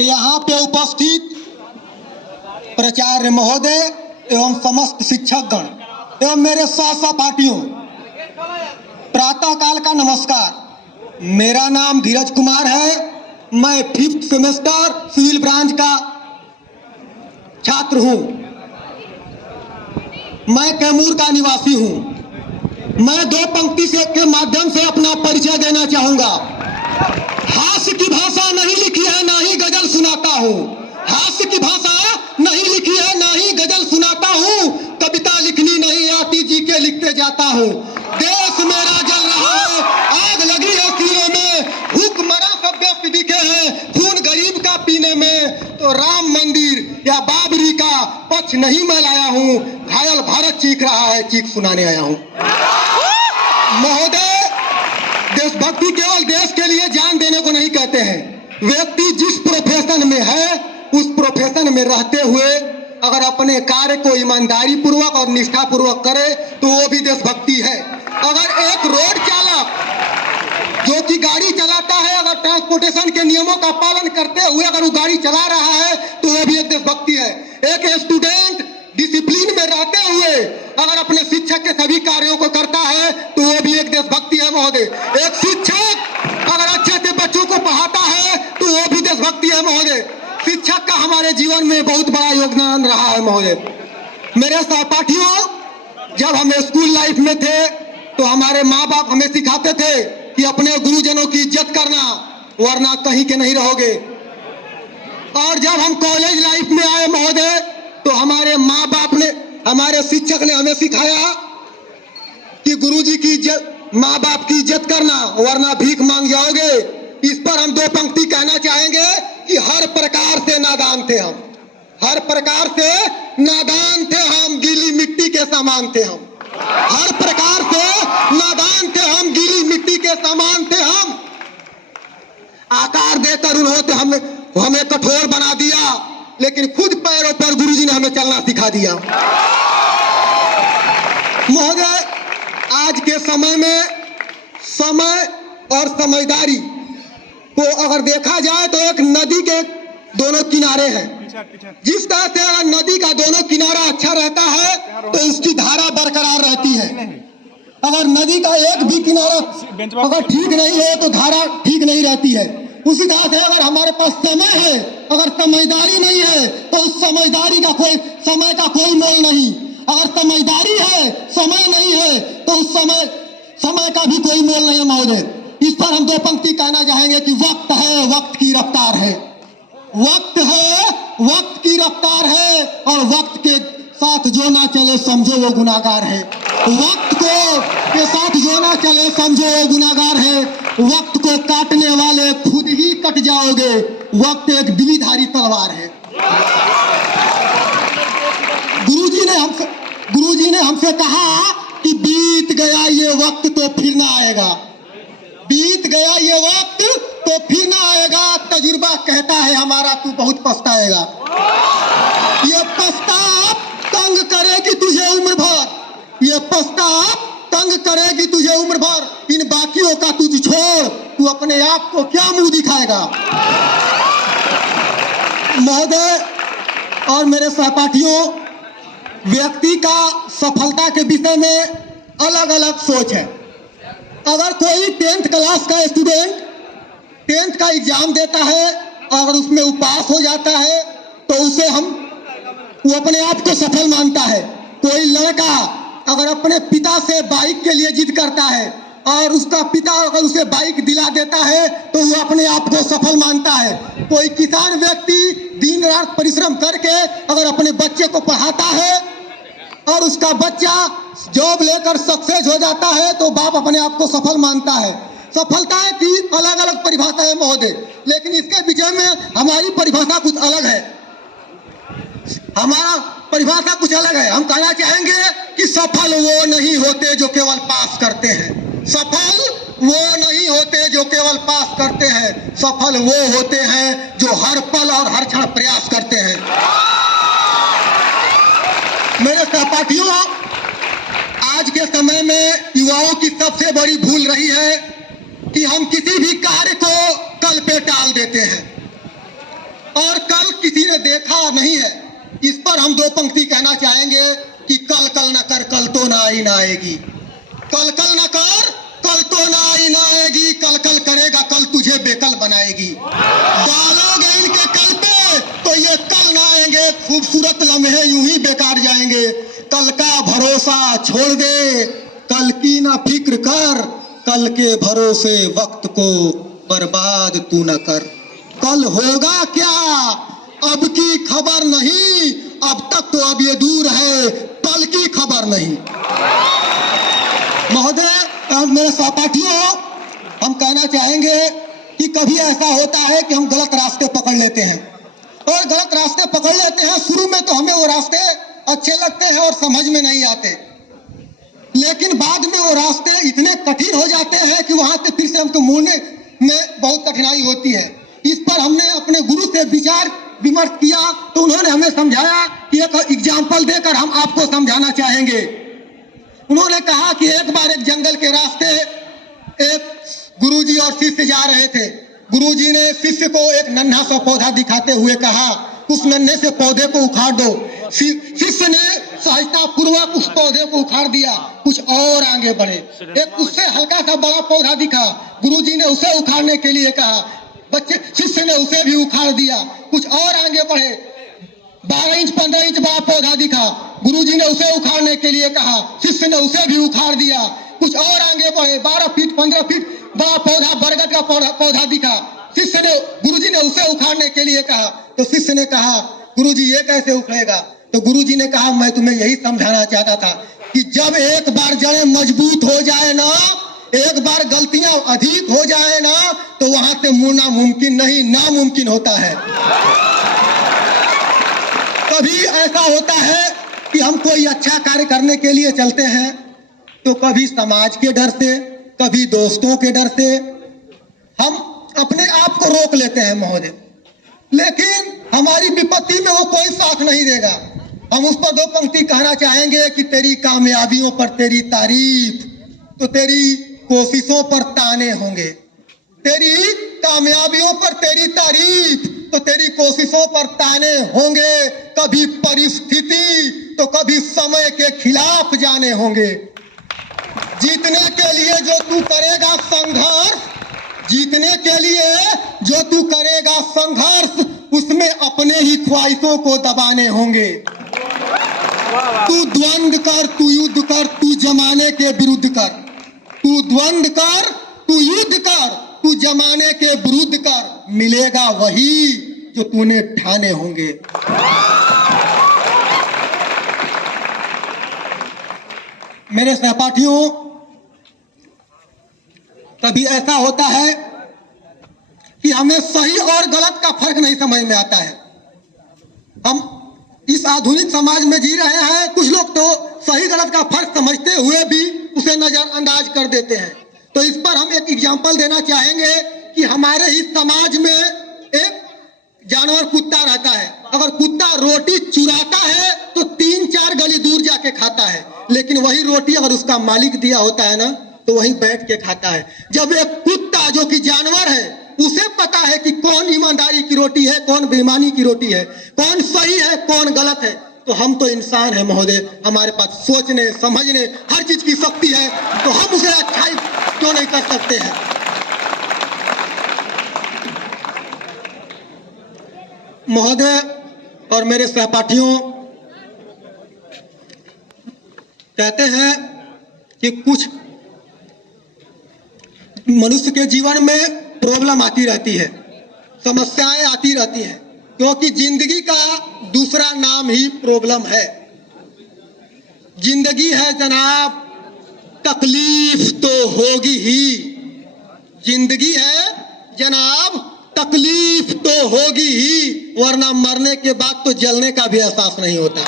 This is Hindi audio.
यहाँ पे उपस्थित प्राचार्य महोदय एवं समस्त शिक्षकगण एवं मेरे सहपाठियों, प्रातः काल का नमस्कार। मेरा नाम धीरज कुमार है। मैं 5th सेमेस्टर सिविल ब्रांच का छात्र हूँ। मैं कैमूर का निवासी हूँ। मैं 2 पंक्ति के माध्यम से अपना परिचय देना चाहूँगा। हास्य की भाषा नहीं लिखी है, ना ही गजल सुनाता हूँ। हास्य की भाषा नहीं लिखी है, ना ही गजल सुनाता हूँ। कविता लिखनी नहीं आती, जी के लिखते जाता हूँ। देश मेरा जल रहा है, आग लगी है सीने में, भूख मरा सब व्यस्त दिखे हैं, खून गरीब का पीने में। तो राम मंदिर या बाबरी का पक्ष नहीं मैं लाया हूँ, घायल भारत चीख रहा है, चीख सुनाने आया हूँ। महोदय, देशभक्ति केवल देश के लिए जान देने को नहीं कहते हैं। व्यक्ति जिस प्रोफेशन में है उस प्रोफेशन में रहते हुए अगर अपने कार्य को ईमानदारी पूर्वक और निष्ठा पूर्वक करे तो वो भी देशभक्ति है। अगर एक रोड चालक जो कि गाड़ी चलाता है, अगर ट्रांसपोर्टेशन के नियमों का पालन करते हुए अगर वो गाड़ी चला रहा है तो वो भी एक देशभक्ति है। एक स्टूडेंट डिसिप्लिन में रहते हुए अगर अपने शिक्षक के सभी कार्यों को करता है तो वो भी एक देशभक्ति है महोदय। एक शिक्षक अगर अच्छे से बच्चों को पढ़ाता है तो वो भी देशभक्ति है महोदय। शिक्षक का हमारे जीवन में बहुत बड़ा योगदान रहा है महोदय। मेरे सहपाठियों, जब हम स्कूल लाइफ में थे तो हमारे माँ बाप हमें सिखाते थे कि अपने गुरुजनों की इज्जत करना, वरना कहीं के नहीं रहोगे। और जब हम कॉलेज लाइफ में आए महोदय तो हमारे माँ बाप ने, हमारे शिक्षक ने हमें सिखाया कि गुरुजी की इज्जत, माँ बाप की इज्जत करना, वरना भीख मांग जाओगे। इस पर हम 2 पंक्ति कहना चाहेंगे कि हर प्रकार से नादान थे हम, हर प्रकार से नादान थे हम, गीली मिट्टी के समान थे हम। हर प्रकार से नादान थे हम, गीली मिट्टी के समान थे हम। आकार देकर उन्होंने हमें कठोर बना दिया, लेकिन खुद पैरों पर गुरुजी ने हमें चलना सिखा दिया। महोदय, आज के समय में समय और समझदारी को अगर देखा जाए तो एक नदी के दोनों किनारे हैं। जिस तरह से अगर नदी का दोनों किनारा अच्छा रहता है तो उसकी धारा बरकरार रहती है। अगर नदी का एक भी किनारा अगर ठीक नहीं है तो धारा ठीक नहीं रहती है। उसी तरह से अगर हमारे पास समय है, अगर समझदारी नहीं है तो उस समझदारी का समय का कोई मोल नहीं। अगर समझदारी है, समय नहीं है तो उस समय का भी कोई मोल नहीं है महोदय। इस पर हम 2 पंक्ति कहना चाहेंगे कि वक्त है, वक्त की रफ्तार है। वक्त है, वक्त की रफ्तार है, और वक्त के साथ जो ना चले समझो वो गुनाहगार है। वक्त को के साथ जो ना चले समझो वो गुनाहगार है। वक्त को काटने वाले खुद ही कट जाओगे। वक्त एक द्विधारी तलवार है। गुरुजी ने हमसे कहा कि बीत गया ये वक्त तो फिर ना आएगा। बीत गया ये वक्त तो फिर ना आएगा। तजुर्बा कहता है हमारा, तू बहुत पछताएगा। ये पछतावा तंग करेगी तुझे उम्र भर। ये पछतावा तंग करेगी तुझे उम्र भर। इन बाकियों का तुझ छोड़, तू अपने आप को क्या मुंह दिखाएगा। महोदय और मेरे सहपाठियों, व्यक्ति का सफलता के विषय में अलग अलग सोच है। अगर कोई 10th क्लास का स्टूडेंट 10th का एग्जाम देता है, अगर उसमें वो पास हो जाता है तो उसे वो अपने आप को सफल मानता है। कोई लड़का अगर अपने पिता से बाइक के लिए जिद करता है और उसका पिता अगर उसे बाइक दिला देता है तो वो अपने आप को सफल मानता है। कोई किसान व्यक्ति दिन रात परिश्रम करके अगर अपने बच्चे को पढ़ाता है और उसका बच्चा जॉब लेकर सक्सेस हो जाता है तो बाप अपने आप को सफल मानता है। सफलता की अलग अलग परिभाषा है महोदय, लेकिन इसके विषय में हमारी परिभाषा कुछ अलग है। हमारा परिभाषा कुछ अलग है। हम कहना चाहेंगे कि सफल वो नहीं होते जो केवल पास करते हैं। सफल वो नहीं होते जो केवल पास करते हैं। सफल वो होते हैं जो हर पल और हर क्षण प्रयास करते हैं। मेरे सहपाठियों, आज के समय में युवाओं की सबसे बड़ी भूल रही है कि हम किसी भी कार्य को कल पे टाल देते हैं और कल किसी ने देखा नहीं है। इस पर हम दो पंक्ति कहना चाहेंगे कि कल कल न कर, कल तो ना आई ना आएगी। कल कल न कर, कल तो ना आई ना आएगी। कल कल करेगा, कल तुझे बेकल बनाएगी। डालोगे इनके कल पे तो ये कल ना आएंगे। खूबसूरत लम्हे यूं ही बेकार जाएंगे। कल का भरोसा छोड़ दे, कल की ना फिक्र कर। कल के भरोसे वक्त को बर्बाद तू न कर। कल होगा क्या अब की खबर नहीं, अब तक तो अब ये दूर है कल की खबर नहीं। महोदय और मेरे सहपाठियों, हम कहना चाहेंगे कि कभी ऐसा होता है कि हम गलत रास्ते पकड़ लेते हैं और गलत रास्ते पकड़ लेते हैं। शुरू में तो हमें वो रास्ते अच्छे लगते हैं और समझ में नहीं आते, लेकिन बाद में वो रास्ते इतने कठिन हो जाते हैं कि वहां से फिर से हमको मुड़ने में बहुत कठिनाई होती है। इस पर हमने अपने गुरु से विचार विमर्श किया तो उन्होंने हमें समझाया कि एक एग्जाम्पल देकर हम आपको समझाना चाहेंगे। उन्होंने कहा कि एक बार एक जंगल के रास्ते एक गुरुजी और शिष्य जा रहे थे। गुरुजी ने शिष्य को एक नन्हा सा पौधा दिखाते हुए कहा, उस नन्हे से पौधे को उखाड़ दो। शिष्य ने सहजता पूर्वक उस पौधे को उखाड़ दिया, कुछ और आगे बढ़े। एक उससे हल्का सा बड़ा पौधा दिखा, गुरुजी ने उसे उखाड़ने के लिए कहा। बच्चे शिष्य ने उसे भी उखाड़ दिया, कुछ और आगे बढ़े। 12 इंच 15 इंच बड़ा पौधा दिखा, गुरुजी ने उसे उखाड़ने के लिए कहा। शिष्य ने उसे भी उखाड़ दिया, कुछ और आगे बढ़े। 12 फीट 15 फीट बड़ा पौधा बरगद का पौधा दिखा। शिष्य ने गुरुजी ने उसे उखाड़ने के लिए कहा तो शिष्य ने कहा, गुरुजी ये कैसे उखड़ेगा? तो गुरुजी ने कहा, मैं तुम्हें यही समझाना चाहता था कि जब एक बार जड़ें मजबूत हो जाए ना, एक बार गलतियां अधिक हो जाए ना, तो वहां से मुड़ना मुमकिन नहीं, नामुमकिन होता है। कभी ऐसा होता है कि हम कोई अच्छा कार्य करने के लिए चलते हैं तो कभी समाज के डर से, कभी दोस्तों के डर से हम अपने आप को रोक लेते हैं महोदय, लेकिन हमारी विपत्ति में वो कोई साथ नहीं देगा। हम उस पर दो पंक्ति कहना चाहेंगे कि तेरी कामयाबियों पर तेरी तारीफ तो तेरी कोशिशों पर ताने होंगे। तेरी कामयाबियों पर तेरी तारीफ तो तेरी कोशिशों पर ताने होंगे। कभी परिस्थिति तो कभी समय के खिलाफ जाने होंगे। जीतने के लिए जो तू करेगा संघर्ष, जीतने के लिए जो तू करेगा संघर्ष, उसमें अपने ही ख्वाहिशों को दबाने होंगे। तू द्वंद्व कर, तू युद्ध कर, तू जमाने के विरुद्ध कर। तू द्वंद्व कर, तू युद्ध कर, तू जमाने के विरुद्ध कर। मिलेगा वही जो तूने ठाने होंगे। मेरे सहपाठियों, कभी ऐसा होता है कि हमें सही और गलत का फर्क नहीं समझ में आता है। हम इस आधुनिक समाज में जी रहे हैं, कुछ लोग तो सही गलत का फर्क समझते हुए भी उसे नजरअंदाज कर देते हैं। तो इस पर हम एक एग्जाम्पल देना चाहेंगे कि हमारे ही समाज में एक जानवर कुत्ता रहता है। अगर कुत्ता रोटी चुराता है तो 3-4 गली दूर जाके खाता है, लेकिन वही रोटी अगर उसका मालिक दिया होता है ना, तो वहीं बैठ के खाता है। जब एक कुत्ता जो कि जानवर है, उसे पता है कि कौन ईमानदारी की रोटी है, कौन बेईमानी की रोटी है, कौन सही है, कौन गलत है, तो हम तो इंसान है महोदय, हमारे पास सोचने समझने हर चीज की शक्ति है, तो हम उसे अच्छाई क्यों नहीं कर सकते हैं। महोदय और मेरे सहपाठियों, कहते हैं कि कुछ मनुष्य के जीवन में प्रॉब्लम आती रहती है, समस्याएं आती रहती हैं, क्योंकि जिंदगी का दूसरा नाम ही प्रॉब्लम है। जिंदगी है जनाब, तकलीफ तो होगी ही। जिंदगी है जनाब, तकलीफ तो होगी ही, वरना मरने के बाद तो जलने का भी एहसास नहीं होता।